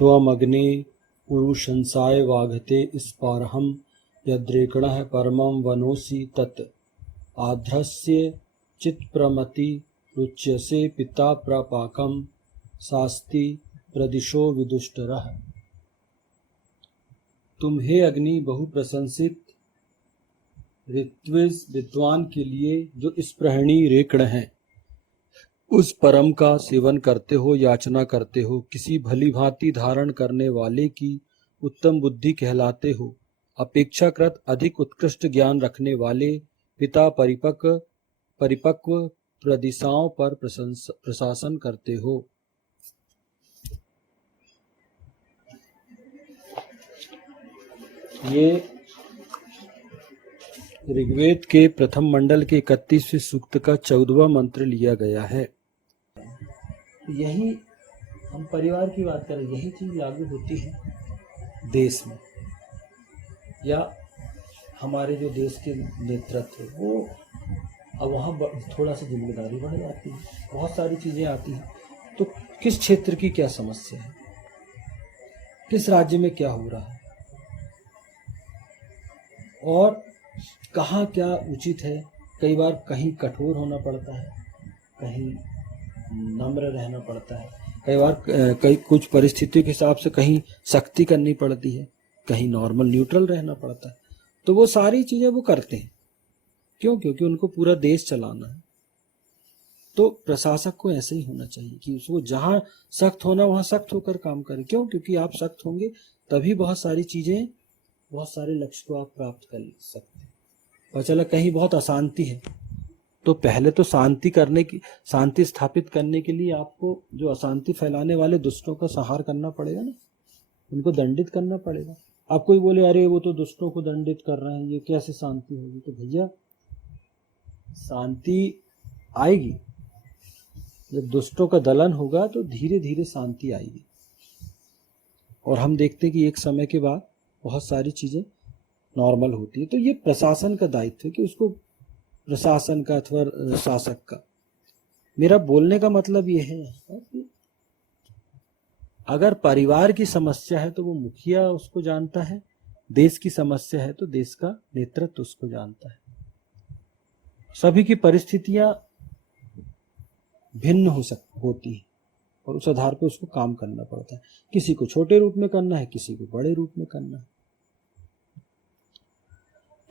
त्वमग्ने उरुशंसाय वाघते स्पारहम यद्रेकणः परमं वनोसि तत् आध्रस्य चित्प्रमति रुच्यसे पिता प्रपाकम शास्ति प्रदिशो विदुष्टरः। तुम हे अग्नि बहु प्रशंसित ऋत्विज विद्वान के लिए जो स्पृहणी रेकण है, उस परम का सेवन करते हो, याचना करते हो, किसी भली भांति धारण करने वाले की उत्तम बुद्धि कहलाते हो, अपेक्षाकृत अधिक उत्कृष्ट ज्ञान रखने वाले पिता परिपक्व प्रदिशाओं पर प्रशासन करते हो। ये ऋग्वेद के प्रथम मंडल के 31वें सूक्त का 14वां मंत्र लिया गया है। यही हम परिवार की बात करें, यही चीज लागू होती है देश में, या हमारे जो देश के नेतृत्व वो अब वहाँ थोड़ा सा जिम्मेदारी बढ़ जाती है, बहुत सारी चीजें आती हैं। तो किस क्षेत्र की क्या समस्या है, किस राज्य में क्या हो रहा है, और कहाँ क्या उचित है। कई बार कहीं कठोर होना पड़ता है, कहीं नम्र रहना पड़ता है, कई बार कुछ परिस्थितियों के हिसाब से कहीं सख्ती करनी पड़ती है, कहीं नॉर्मल न्यूट्रल रहना पड़ता है। तो वो सारी चीजें वो करते हैं। क्यों? क्योंकि उनको पूरा देश चलाना है। तो प्रशासक को ऐसे ही होना चाहिए कि उसको जहां सख्त होना वहां सख्त होकर काम करे। क्यों? क्योंकि आप सख्त होंगे तभी बहुत सारी चीजें, बहुत सारे लक्ष्य को आप प्राप्त कर सकते हैं। और चला कहीं बहुत अशांति है, तो पहले तो शांति स्थापित करने के लिए आपको जो अशांति फैलाने वाले दुष्टों का संहार करना पड़ेगा ना, उनको दंडित करना पड़ेगा। आप कोई बोले अरे वो तो दुष्टों को दंडित कर रहे हैं, ये कैसे शांति होगी? तो भैया शांति आएगी जब दुष्टों का दलन होगा, तो धीरे धीरे शांति आएगी। और हम देखते हैं कि एक समय के बाद बहुत सारी चीजें नॉर्मल होती है। तो ये प्रशासन का दायित्व है कि उसको, प्रशासन का अथवा शासक का, मेरा बोलने का मतलब ये है कि अगर परिवार की समस्या है तो वो मुखिया उसको जानता है, देश की समस्या है तो देश का नेतृत्व उसको जानता है। सभी की परिस्थितियां भिन्न होती है और उस आधार पर उसको काम करना पड़ता है। किसी को छोटे रूप में करना है, किसी को बड़े रूप में करना है।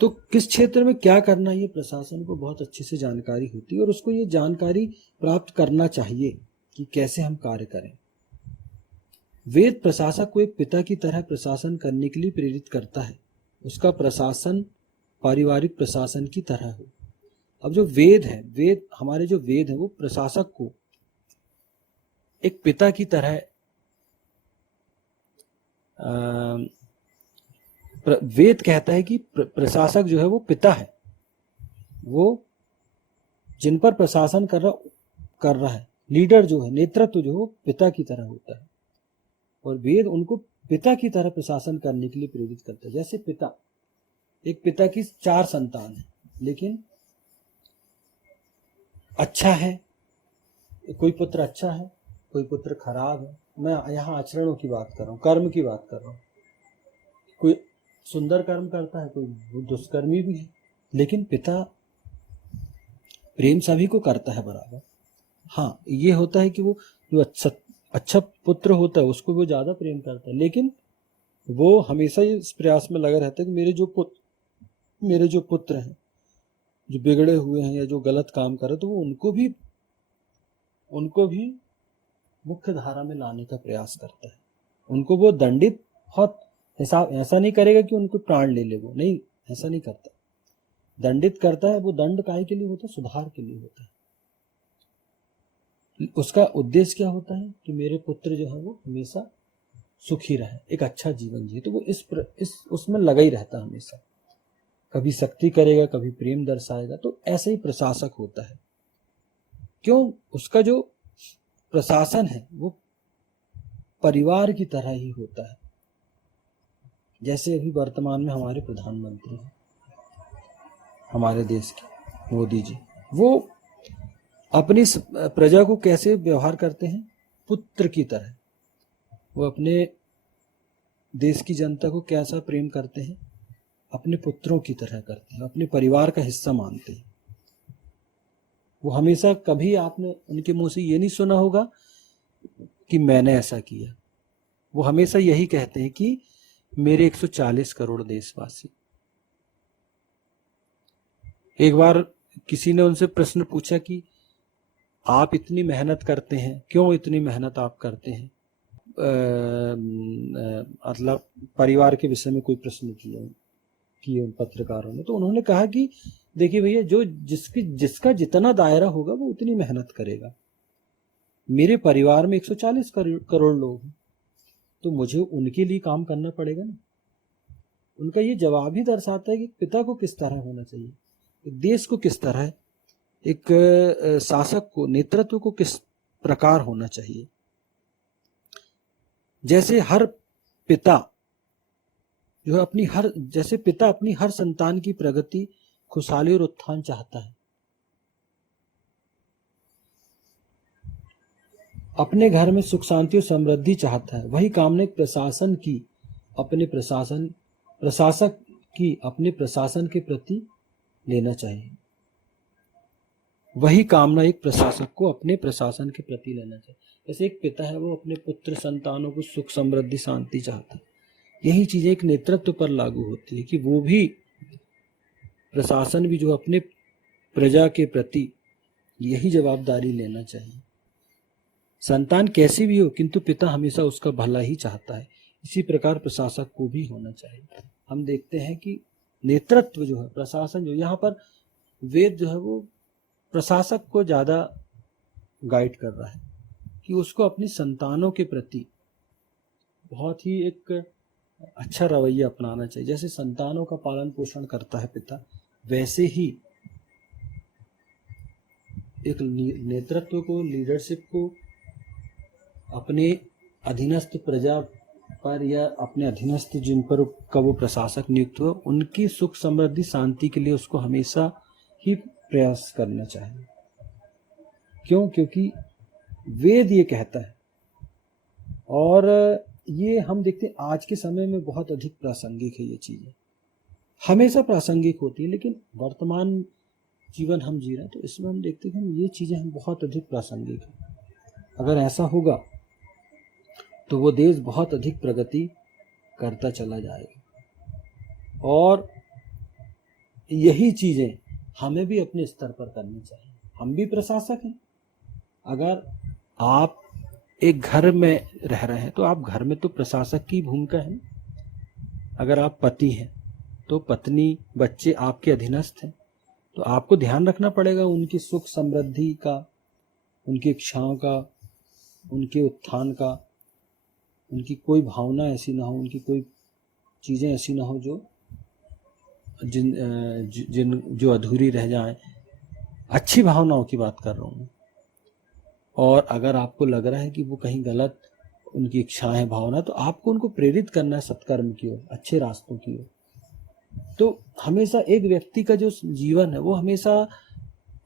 तो किस क्षेत्र में क्या करना है, ये प्रशासन को बहुत अच्छे से जानकारी होती है और उसको ये जानकारी प्राप्त करना चाहिए कि कैसे हम कार्य करें। वेद प्रशासक को एक पिता की तरह प्रशासन करने के लिए प्रेरित करता है। उसका प्रशासन पारिवारिक प्रशासन की तरह हो। अब जो वेद है, हमारे जो वेद है, वो प्रशासक को एक पिता की तरह, वेद कहता है कि प्रशासक जो है वो पिता है, वो जिन पर प्रशासन कर रहा है, लीडर जो है, नेतृत्व जो है वो पिता की तरह होता है। और वेद उनको पिता की तरह प्रशासन करने के लिए प्रेरित करता है। जैसे एक पिता की 4 संतान है, लेकिन अच्छा है, कोई पुत्र अच्छा है, कोई पुत्र खराब है। मैं यहाँ आचरणों की बात कर रहा हूँ, कर्म की बात कर रहा हूँ। कोई सुंदर कर्म करता है, कोई दुष्कर्मी भी है, लेकिन पिता प्रेम सभी को करता है बराबर। हाँ, ये होता है कि वो जो अच्छा पुत्र होता है उसको वो ज्यादा प्रेम करता है, लेकिन वो हमेशा इस प्रयास में लगा रहता है कि मेरे जो पुत्र हैं, जो बिगड़े हुए हैं या जो गलत काम कर रहे, तो वो उनको भी मुख्य धारा में लाने का प्रयास करता है। उनको वो दंडित बहुत हिसाब ऐसा नहीं करेगा कि उनको प्राण ले ले, वो नहीं, ऐसा नहीं करता। दंडित करता है, वो दंड काहे के लिए होता है? सुधार के लिए होता है। उसका उद्देश्य क्या होता है कि मेरे पुत्र जो है वो हमेशा सुखी रहे, एक अच्छा जीवन जिए। तो वो इस उसमें लगा ही रहता है हमेशा, कभी शक्ति करेगा, कभी प्रेम दर्शाएगा। तो ऐसे ही प्रशासक होता है। क्यों? उसका जो प्रशासन है वो परिवार की तरह ही होता है। जैसे अभी वर्तमान में हमारे प्रधानमंत्री हैं, हमारे देश के मोदी जी, वो अपनी प्रजा को कैसे व्यवहार करते हैं? पुत्र की तरह। वो अपने देश की जनता को कैसा प्रेम करते हैं, अपने पुत्रों की तरह करते हैं, अपने परिवार का हिस्सा मानते हैं। वो हमेशा, कभी आपने उनके मुंह से ये नहीं सुना होगा कि मैंने ऐसा किया। वो हमेशा यही कहते हैं कि मेरे 140 करोड़ देशवासी। एक बार किसी ने उनसे प्रश्न पूछा कि आप इतनी मेहनत करते हैं, क्यों इतनी मेहनत आप करते हैं? मतलब परिवार के विषय में कोई प्रश्न किए पत्रकारों ने, तो उन्होंने कहा कि देखिए भैया, जो जिसका जितना दायरा होगा वो उतनी मेहनत करेगा। मेरे परिवार में 140 करोड़ लोग हैं, तो मुझे उनके लिए काम करना पड़ेगा ना। उनका ये जवाब ही दर्शाता है कि पिता को किस तरह होना चाहिए, एक देश को किस तरह, एक शासक को, नेतृत्व को किस प्रकार होना चाहिए। जैसे हर पिता जो है जैसे पिता अपनी हर संतान की प्रगति, खुशहाली और उत्थान चाहता है, अपने घर में सुख शांति और समृद्धि चाहता है, वही कामना एक प्रशासन की अपने प्रशासन के प्रति लेना चाहिए। वही कामना एक प्रशासक को अपने प्रशासन के प्रति लेना चाहिए। जैसे एक पिता है, वो अपने पुत्र संतानों को सुख समृद्धि शांति चाहता है, यही चीजें एक नेतृत्व पर लागू होती है कि वो भी, प्रशासन भी जो अपने प्रजा के प्रति यही जवाबदारी लेना चाहिए। संतान कैसी भी हो, किंतु पिता हमेशा उसका भला ही चाहता है। इसी प्रकार प्रशासक को भी होना चाहिए। हम देखते हैं कि नेतृत्व जो है, प्रशासन जो, यहाँ पर वेद जो है वो प्रशासक को ज्यादा गाइड कर रहा है कि उसको अपनी संतानों के प्रति बहुत ही एक अच्छा रवैया अपनाना चाहिए। जैसे संतानों का पालन पोषण करता है पिता, वैसे ही एक नेतृत्व को, लीडरशिप को अपने अधीनस्थ प्रजा पर या अपने अधीनस्थ जिन पर का वो प्रशासक नियुक्त हुआ, उनकी सुख समृद्धि शांति के लिए उसको हमेशा ही प्रयास करना चाहिए। क्यों? क्योंकि वेद ये कहता है, और ये हम देखते हैं आज के समय में बहुत अधिक प्रासंगिक है। ये चीजें हमेशा प्रासंगिक होती है, लेकिन वर्तमान जीवन हम जी रहे हैं तो इसमें हम देखते हैं कि ये चीजें हम बहुत अधिक प्रासंगिक है। अगर ऐसा होगा तो वो देश बहुत अधिक प्रगति करता चला जाएगा, और यही चीजें हमें भी अपने स्तर पर करनी चाहिए। हम भी प्रशासक हैं। अगर आप एक घर में रह रहे हैं तो आप घर में तो प्रशासक की भूमिका है। अगर आप पति हैं तो पत्नी, बच्चे आपके अधीनस्थ हैं, तो आपको ध्यान रखना पड़ेगा उनकी सुख समृद्धि का, उनकी इच्छाओं का, उनके उत्थान का। उनकी कोई भावना ऐसी ना हो, उनकी कोई चीज़ें ऐसी ना हो जो अधूरी रह जाएं। अच्छी भावनाओं की बात कर रहा हूँ। और अगर आपको लग रहा है कि वो कहीं गलत उनकी इच्छाएं, भावना, तो आपको उनको प्रेरित करना है सत्कर्म की ओर, अच्छे रास्तों की ओर। तो हमेशा एक व्यक्ति का जो जीवन है वो हमेशा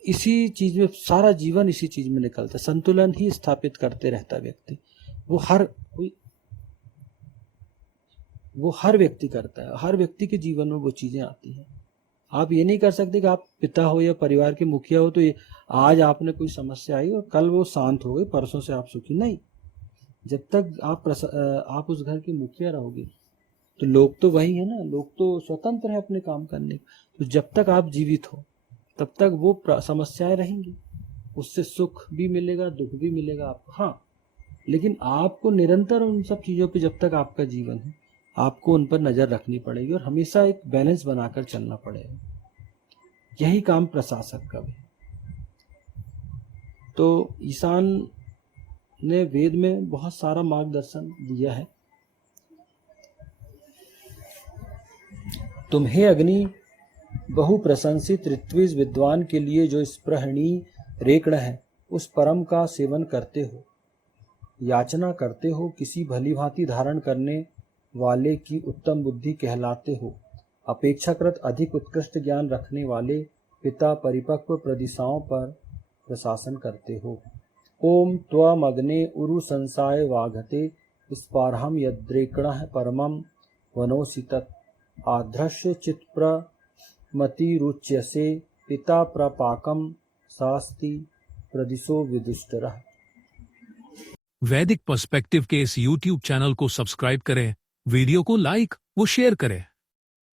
इसी चीज में, सारा जीवन इसी चीज में निकलता है, संतुलन ही स्थापित करते रहता है व्यक्ति। वो हर व्यक्ति करता है, हर व्यक्ति के जीवन में वो चीजें आती हैं। आप ये नहीं कर सकते कि आप पिता हो या परिवार के मुखिया हो तो आज आपने कोई समस्या आई और कल वो शांत हो गई, परसों से आप सुखी नहीं। जब तक आप उस घर के मुखिया रहोगे तो लोग तो वही है ना, लोग तो स्वतंत्र है अपने काम करने। तो जब तक आप जीवित हो तब तक वो समस्याएं रहेंगी, उससे सुख भी मिलेगा, दुख भी मिलेगा आपको। हाँ, लेकिन आपको निरंतर उन सब चीजों पे, जब तक आपका जीवन है, आपको उन पर नजर रखनी पड़ेगी और हमेशा एक बैलेंस बनाकर चलना पड़ेगा। यही काम प्रशासक का भी। तो ईशान ने वेद में बहुत सारा मार्गदर्शन दिया है। तुम्हें अग्नि बहु प्रशंसित ऋत्विज विद्वान के लिए जो स्पृहणीय रेकड़ है, उस परम का सेवन करते हो, याचना करते हो, किसी भली भांति धारण करने वाले की उत्तम बुद्धि कहलाते हो, अपेक्षाकृत अधिक उत्कृष्ट ज्ञान रखने वाले पिता परिपक्व प्रदिशाओं पर प्रशासन करते हो। ओम त्वमग्ने उरु संसाय वाघते स्पार्हम यद्रेकणः परमं वनोसि तत् आध्रस्य चित्प्रमतिरुच्यसे पिता प्रपाकं शास्ति प्रदिशो विदुष्टरः। वैदिक पर्सपेक्टिव के इस YouTube चैनल को सब्सक्राइब करें, वीडियो को लाइक व शेयर करें।